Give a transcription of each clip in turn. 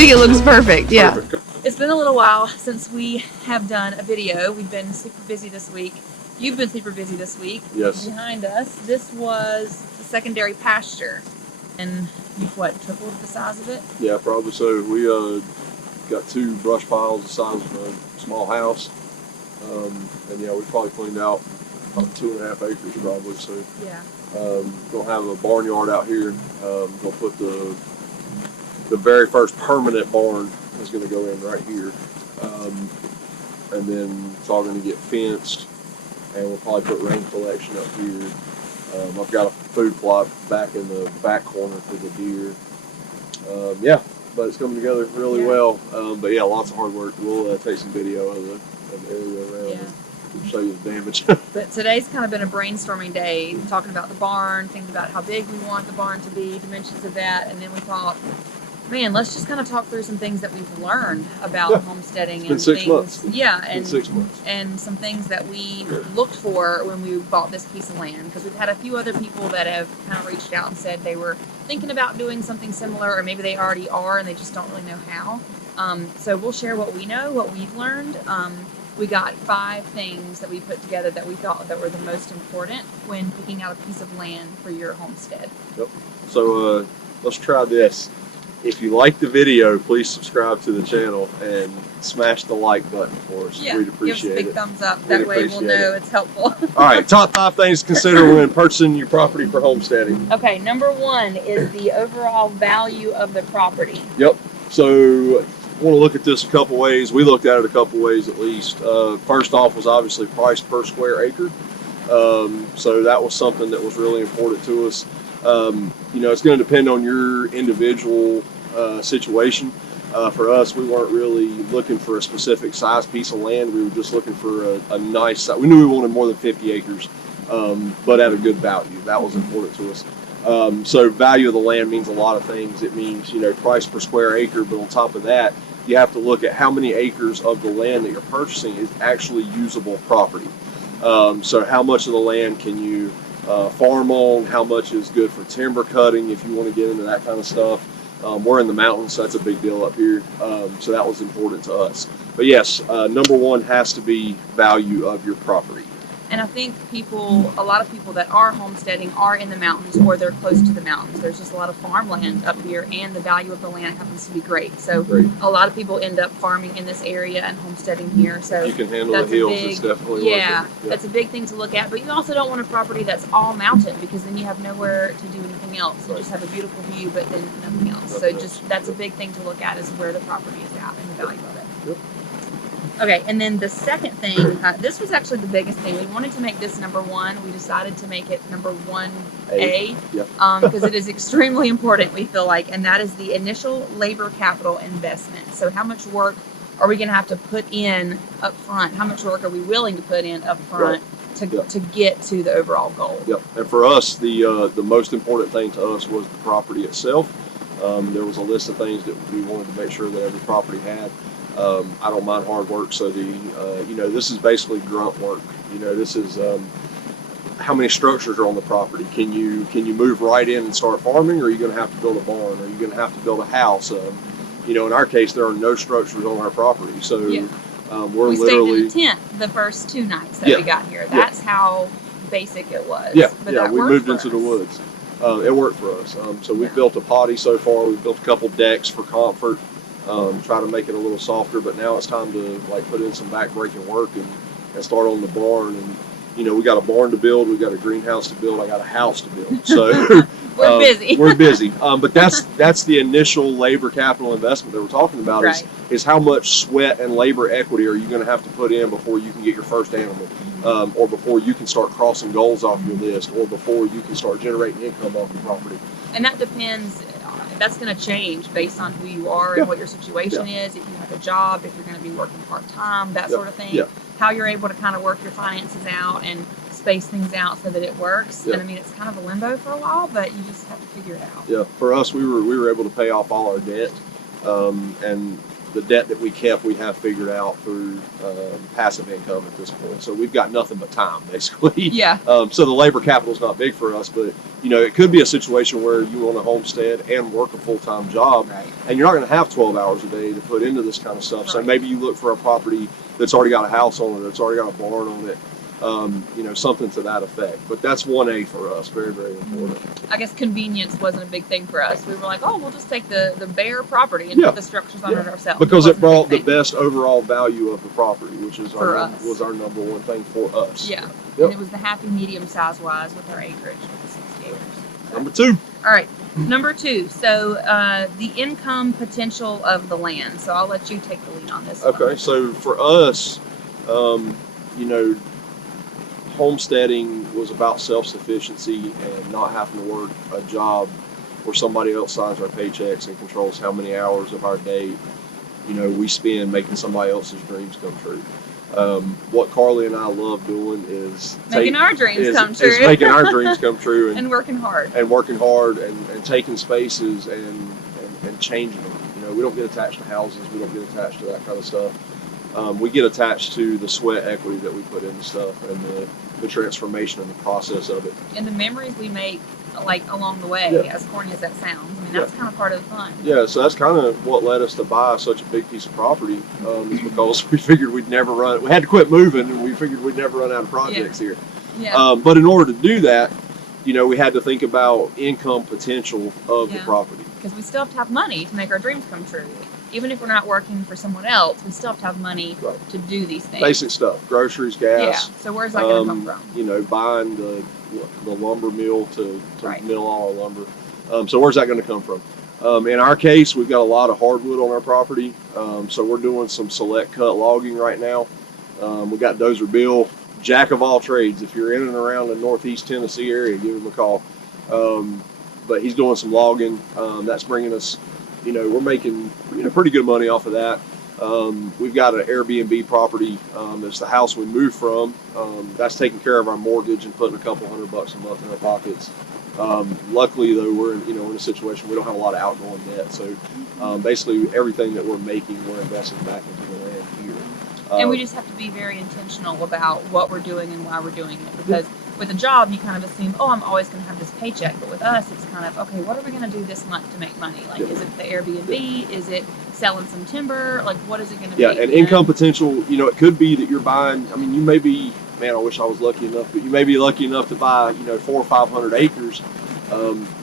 think it looks perfect. Yeah. Perfect. It's been a little while since we have done a video. We've been super busy this week. You've been super busy this week. Yes. Behind us, this was the secondary pasture. And you've, what, tripled the size of it? Yeah, probably so. We got 2 brush piles the size of a small house. And yeah, we probably cleaned out about 2.5 acres probably. So yeah. Gonna have a barnyard out here. Gonna put the very first permanent barn is gonna go in right here. And then it's all gonna get fenced, and we'll probably put rain collection up here. I've got a food plot back in the back corner for the deer. Yeah, but it's coming together really well. But yeah, lots of hard work. We'll take some video of the area around and show you the damage. But today's kind of been a brainstorming day, talking about the barn, thinking about how big we want the barn to be, dimensions of that, and then we thought, man, let's just kind of talk through some things that we've learned about homesteading. It's been 6 months. Yeah, and 6 months. And some things that we looked for when we bought this piece of land, because we've had a few other people that have kind of reached out and said they were thinking about doing something similar, or maybe they already are and they just don't really know how. So we'll share what we know, what we've learned. We got 5 things that we put together that we thought that were the most important when picking out a piece of land for your homestead. Yep. So let's try this. If you like the video, please subscribe to the channel and smash the like button for us. Yeah, We'd appreciate give us a big it. thumbs up. That way we'll know it's helpful. All right, top 5 things to consider when purchasing your property for homesteading. Okay, number 1 is the overall value of the property. Yep. So I want to look at this a couple ways. We looked at it a couple ways at least. First off was obviously price per square acre. So that was something that was really important to us. You know, it's going to depend on your individual situation. For us, we weren't really looking for a specific size piece of land. We were just looking for a nice size. We knew we wanted more than 50 acres, but at a good value. That was important to us. So value of the land means a lot of things. It means, you know, price per square acre, but on top of that, you have to look at how many acres of the land that you're purchasing is actually usable property. So how much of the land can you farm on, how much is good for timber cutting if you want to get into that kind of stuff. We're in the mountains, so that's a big deal up here. So that was important to us. But yes, number 1 has to be value of your property. And I think a lot of people that are homesteading are in the mountains or they're close to the mountains. There's just a lot of farmland up here, and the value of the land happens to be great. So a lot of people end up farming in this area and homesteading here. So you can handle the hills. It's definitely worth it. That's a big thing to look at. But you also don't want a property that's all mountain, because then you have nowhere to do anything else. You just have a beautiful view, but then nothing else. So that's a big thing to look at, is where the property is at and the value of it. Yep. Okay, and then the second thing, this was actually the biggest thing. We wanted to make this number 1. We decided to make it number 1A, because it is extremely important, we feel like, and that is the initial labor capital investment. So how much work are we going to have to put in up front? How much work are we willing to put in up front to get to the overall goal? Yep. And for us, the most important thing to us was the property itself. There was a list of things that we wanted to make sure that every property had. I don't mind hard work, so you know, this is basically grunt work. You know, this is how many structures are on the property. Can you move right in and start farming, or are you going to have to build a barn? Or are you going to have to build a house? You know, in our case, there are no structures on our property, so we stayed in a tent the first 2 nights that we got here. That's how basic it was. Yeah, but we moved into the woods. It worked for us. So we've built a potty so far. We've built a couple decks for comfort. Try to make it a little softer, but now it's time to put in some back-breaking work and start on the barn. And you know, we got a barn to build, we got a greenhouse to build, I got a house to build. So we're busy. We're busy. But that's the initial labor capital investment that we're talking about. Is how much sweat and labor equity are you going to have to put in before you can get your first animal, or before you can start crossing goals off your list, or before you can start generating income off your property. And that depends. That's going to change based on who you are and what your situation is, if you have a job, if you're going to be working part-time, that sort of thing, how you're able to kind of work your finances out and space things out so that it works. And I mean, it's kind of a limbo for a while, but you just have to figure it out. Yeah, for us, we were able to pay off all our debt, and the debt that we kept, we have figured out through passive income at this point. So we've got nothing but time, basically. Yeah. So the labor capital is not big for us, but it could be a situation where you own a homestead and work a full-time job, Right. and you're not going to have 12 hours a day to put into this kind of stuff. So Right. maybe you look for a property that's already got a house on it, that's already got a barn on it, something to that effect. But that's 1A for us, very, very important. I guess convenience wasn't a big thing for us. We were like, oh, we'll just take the bare property and Yeah. put the structures on it ourselves. Because it wasn't a big brought the thing. best overall value of the property, which is For our us. was our number one thing for us. Yeah. Yep. And it was the happy medium size wise with our acreage with the 60 acres. Number 2. All right. Number 2. So the income potential of the land. So I'll let you take the lead on this one. Okay, so for us, homesteading was about self-sufficiency and not having to work a job where somebody else signs our paychecks and controls how many hours of our day, we spend making somebody else's dreams come true. What Carly and I love doing is making our dreams come true. Is making our dreams come true and working hard. And working hard and taking spaces and changing them. We don't get attached to houses. We don't get attached to that kind of stuff. We get attached to the sweat equity that we put into stuff and the transformation and the process of it. And the memories we make, like, along the way, as corny as that sounds. I mean, that's kind of part of the fun. Yeah, so that's kind of what led us to buy such a big piece of property, is because we figured we'd never run. We had to quit moving, and we figured we'd never run out of projects here. Yeah. But in order to do that, we had to think about income potential of the property. Because we still have to have money to make our dreams come true. Even if we're not working for someone else, we still have to have money to do these things. Basic stuff, groceries, gas. Yeah. So where's that going to come from? Buying the lumber mill to mill all our lumber. So where's that going to come from? In our case, we've got a lot of hardwood on our property. So we're doing some select cut logging right now. We got Dozer Bill, jack of all trades. If you're in and around the Northeast Tennessee area, give him a call. But he's doing some logging. That's bringing us, we're making pretty good money off of that. We've got an Airbnb property. It's the house we moved from. That's taking care of our mortgage and putting a couple $100 a month in our pockets. Luckily, though, we're in a situation we don't have a lot of outgoing debt. So basically, everything that we're making, we're investing back into the land here. And we just have to be very intentional about what we're doing and why we're doing it. Because with a job, you kind of assume, I'm always going to have this paycheck. But with us, it's kind of, okay, what are we going to do this month to make money? Like, is it the Airbnb? Is it selling some timber? Like, what is it going to be? Yeah, and income potential, it could be that you're buying, you may be, man, I wish I was lucky enough, but you may be lucky enough to buy, 400 or 500 acres.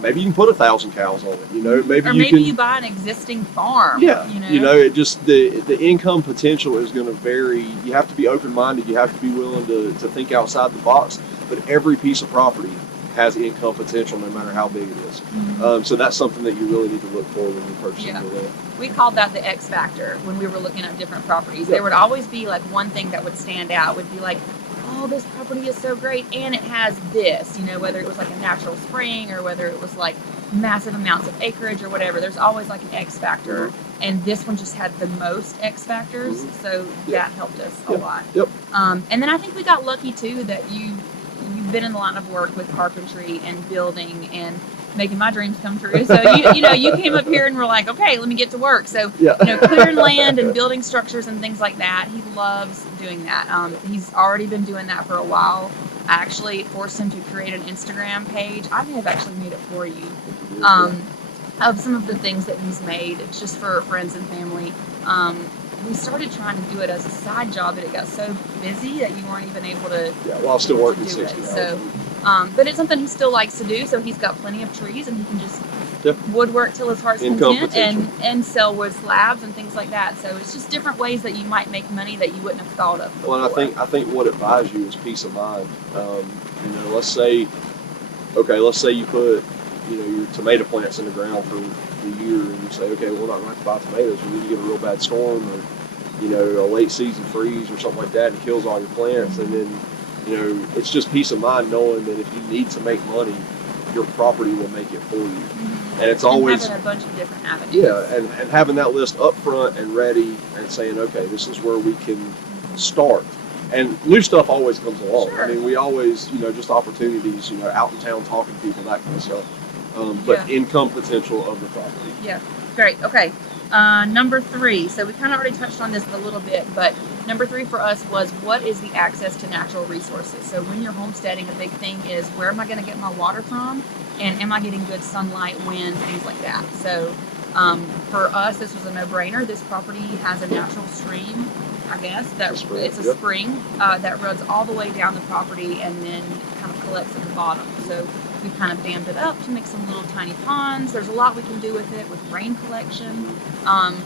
Maybe you can put 1,000 cows on it, maybe you buy an existing farm. Yeah, it just, the income potential is going to vary. You have to be open-minded. You have to be willing to think outside the box. But every piece of property has income potential, no matter how big it is. Mm-hmm. So that's something that you really need to look for when you're purchasing the land. We called that the X factor when we were looking at different properties. There would always be like one thing that would stand out. Would be like, oh, this property is so great, and it has this. Whether it was like a natural spring or whether it was like massive amounts of acreage or whatever. There's always like an X factor, and this one just had the most X factors, so that helped us a lot. Yep. And then I think we got lucky too that you've been in the line of work with carpentry and building and making my dreams come true. So you came up here and were like, okay, let me get to work. So clearing land and building structures and things like that. He loves doing that. He's already been doing that for a while. I actually forced him to create an Instagram page. I may have actually made it for you. Of some of the things that he's made. It's just for friends and family. We started trying to do it as a side job, but it got so busy that you weren't even able to. Yeah, well, I'm still working do 60 it. hours. So, but it's something he still likes to do. So he's got plenty of trees, and he can just woodwork till his heart's content, and sell wood slabs and things like that. So it's just different ways that you might make money that you wouldn't have thought of before. Well, and I think what it buys you is peace of mind. Let's say you put your tomato plants in the ground for the year, and you say, okay, well, we're not going to have to buy tomatoes. We need to get a real bad storm, or a late season freeze or something like that, and it kills all your plants. And then it's just peace of mind knowing that if you need to make money, your property will make it for you. Mm-hmm. And it's always having a bunch of different avenues. Yeah, and having that list up front and ready, and saying, okay, this is where we can start. And new stuff always comes along. Sure. We always, just opportunities, out in town talking to people, that kind of stuff. But income potential of the property. Yeah, great. Okay. Number 3, so we kind of already touched on this a little bit, but number 3 for us was, what is the access to natural resources? So when you're homesteading, a big thing is, where am I going to get my water from, and am I getting good sunlight, wind, things like that. So for us, this was a no-brainer. This property has a natural stream, I guess, it's a spring that runs all the way down the property and then kind of collects at the bottom. So we kind of dammed it up to make some little tiny ponds. There's a lot we can do with it, with rain collection.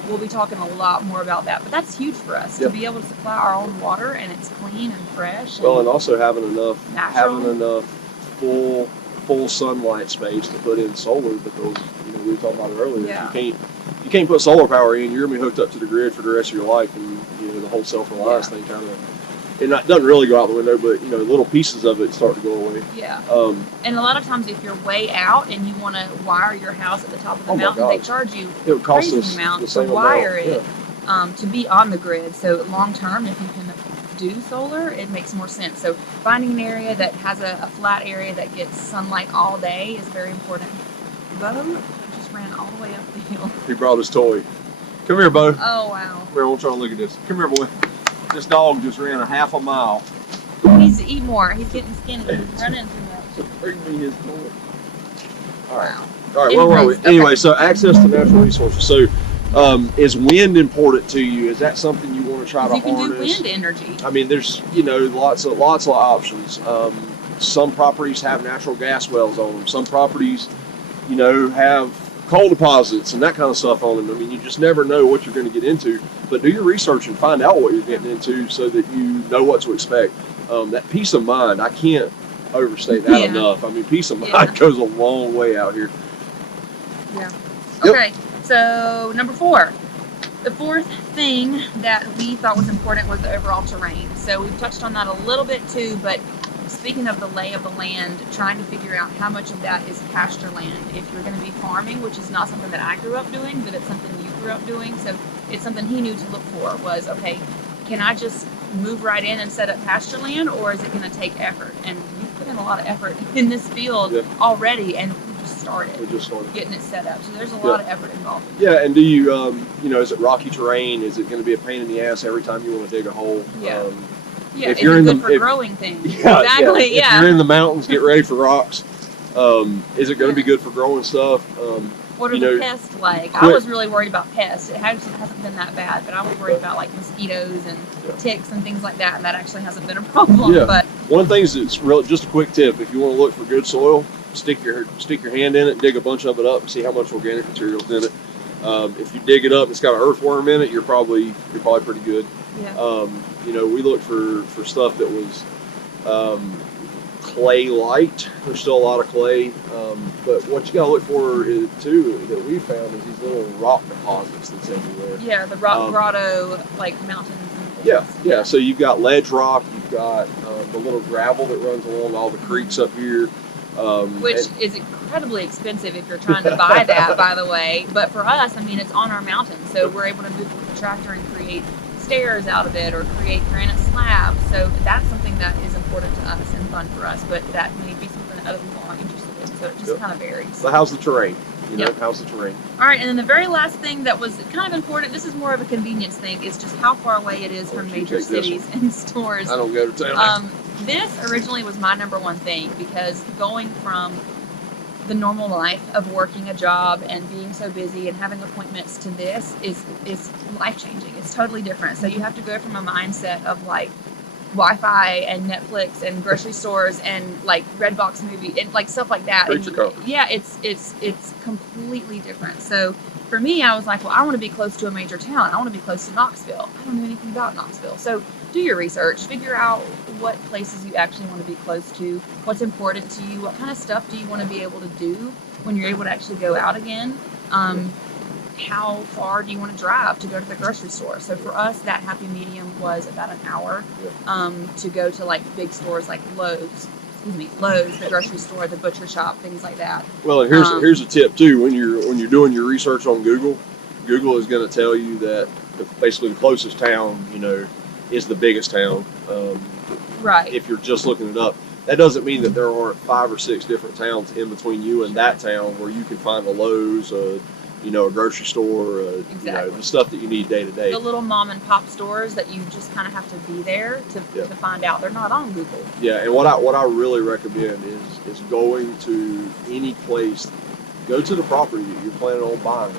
We'll be talking a lot more about that, but that's huge for us to be able to supply our own water, and it's clean and fresh. Well, and also having enough full sunlight space to put in solar, because we were talking about it earlier. Yeah. You can't put solar power in. You're gonna be hooked up to the grid for the rest of your life, and the whole self-reliance thing kind of. It doesn't really go out the window, but little pieces of it start to go away. Yeah. And a lot of times, if you're way out and you want to wire your house at the top of the mountain, they charge you a crazy amount to wire it to be on the grid. So long term, if you can do solar, it makes more sense. So finding an area that has a flat area that gets sunlight all day is very important. Bo just ran all the way up the hill. He brought his toy. Come here, Bo. Oh wow. Come here, we'll try to look at this. Come here, boy. This dog just ran a half a mile. He needs to eat more. He's getting skinny. He's running too much. Bring me his toy. All right. Wow. All right, where were we? Anyway, so access to natural resources. So is wind important to you? Is that something you want to try to harness? You can do wind energy. I mean, there's, lots of options. Some properties have natural gas wells on them. Some properties, have coal deposits and that kind of stuff on them. I mean, you just never know what you're going to get into. But do your research and find out what you're getting into so that you know what to expect. That peace of mind, I can't overstate that enough. I mean, peace of mind goes a long way out here. Yeah. Okay, so number 4. The fourth thing that we thought was important was the overall terrain. So we've touched on that a little bit too, but speaking of the lay of the land, trying to figure out how much of that is pasture land. If you're going to be farming, which is not something that I grew up doing, but it's something you grew up doing, so it's something he knew to look for was, okay, can I just move right in and set up pasture land, or is it going to take effort? And we've put in a lot of effort in this field already, and we just started getting it set up. So there's a lot of effort involved. Yeah, and do you, is it rocky terrain? Is it going to be a pain in the ass every time you want to dig a hole? Yeah. If you're in good for growing things. Exactly. If you're in the mountains, get ready for rocks. Is it going to be good for growing stuff? What are the pests like? I was really worried about pests. It hasn't been that bad, but I was worried about like mosquitoes and ticks and things like that, and that actually hasn't been a problem. Yeah. But one of the things that's just a quick tip: if you want to look for good soil, stick your hand in it, and dig a bunch of it up, and see how much organic material's in it. If you dig it up and it's got an earthworm in it, you're probably pretty good. Yeah. We looked for stuff that was clay light. There's still a lot of clay, but what you gotta look for too that we found is these little rock deposits that's everywhere. Yeah, the rock grotto, like mountains. And things. Yeah. So you've got ledge rock, you've got the little gravel that runs along all the creeks up here. Which is incredibly expensive if you're trying to buy that, by the way. But for us, I mean, it's on our mountain, so we're able to move with the tractor and create stairs out of it or create granite slabs. So that's something that is important to us and fun for us, but that may be something that other people aren't interested in. So it just kind of varies. So how's the terrain? How's the terrain? All right, and then the very last thing that was kind of important, this is more of a convenience thing, is just how far away it is from major cities and stores. I don't go to town. This originally was my number one thing, because going from the normal life of working a job and being so busy and having appointments to this is life-changing. It's totally different. So you have to go from a mindset of like Wi-Fi and Netflix and grocery stores and like Redbox movie and like stuff like that. Yeah, it's completely different. So for me, I was like, well, I want to be close to a major town. I want to be close to Knoxville. I don't know anything about Knoxville. So do your research, figure out what places you actually want to be close to, what's important to you, what kind of stuff do you want to be able to do when you're able to actually go out again. How far do you want to drive to go to the grocery store? So for us, that happy medium was about an hour to go to like big stores like Lowe's, the grocery store, the butcher shop, things like that. Well, and here's a tip too. When you're doing your research on Google is going to tell you that basically the closest town, is the biggest town. Right. If you're just looking it up. That doesn't mean that there aren't 5 or 6 different towns in between you and that town where you can find a Lowe's, a a grocery store, the stuff that you need day to day. The little mom and pop stores that you just kind of have to be there to find out. They're not on Google. Yeah, and what I really recommend is going to any place. Go to the property that you're planning on buying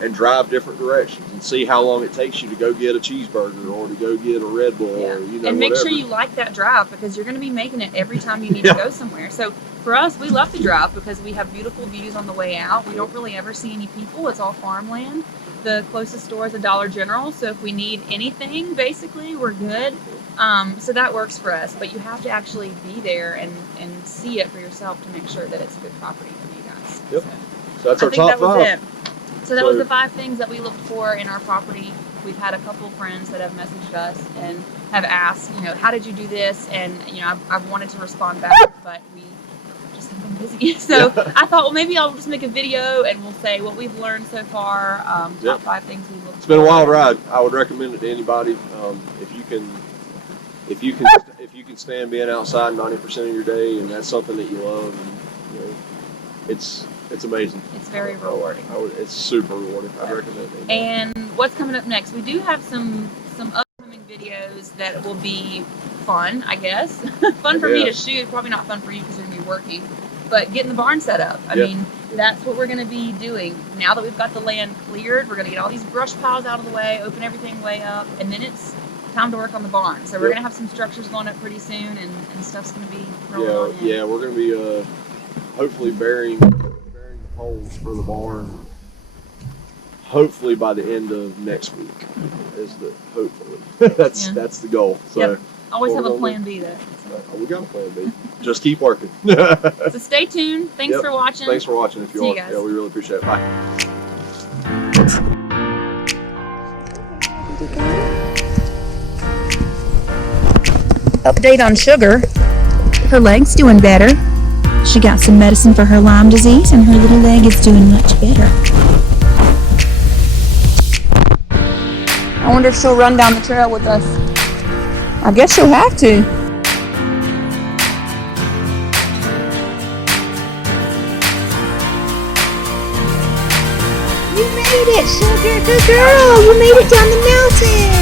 and drive different directions and see how long it takes you to go get a cheeseburger or to go get a Red Bull or and make whatever. sure you like that drive, because you're going to be making it every time you need to go somewhere. So for us, we love to drive because we have beautiful views on the way out. We don't really ever see any people. It's all farmland. The closest store is a Dollar General, so if we need anything, basically, we're good. So that works for us, but you have to actually be there and see it for yourself to make sure that it's a good property for you guys. Yep. So that's our top 5. So that was the 5 things that we looked for in our property. We've had a couple of friends that have messaged us and have asked, how did you do this? And, I've wanted to respond back, but we just have been busy. So I thought, well, maybe I'll just make a video and we'll say what we've learned so far, top 5 things we looked for. It's been a wild ride. I would recommend it to anybody. If you can stand being outside 90% of your day, and that's something that you love, and, it's amazing. It's very rewarding. It's super rewarding. I recommend it. And what's coming up next? We do have some upcoming videos that will be fun, I guess. Fun for me to shoot. Probably not fun for you because you're going to be working. But getting the barn set up. I mean, that's what we're going to be doing. Now that we've got the land cleared, we're going to get all these brush piles out of the way, open everything way up, and then it's time to work on the barn. So we're going to have some structures going up pretty soon, and stuff's going to be rolling on in. Yeah, we're going to be hopefully burying the poles for the barn. Hopefully by the end of next week is hopefully that's the goal. So always have a plan B though. So. We got a plan B. Just keep working. So stay tuned. Thanks for watching. Thanks for watching. If you are, guys. We really appreciate it. Bye. Update on Sugar. Her leg's doing better. She got some medicine for her Lyme disease and her little leg is doing much better. I wonder if she'll run down the trail with us. I guess she'll have to. You made it, Sugar. Good girl. You made it down the mountain.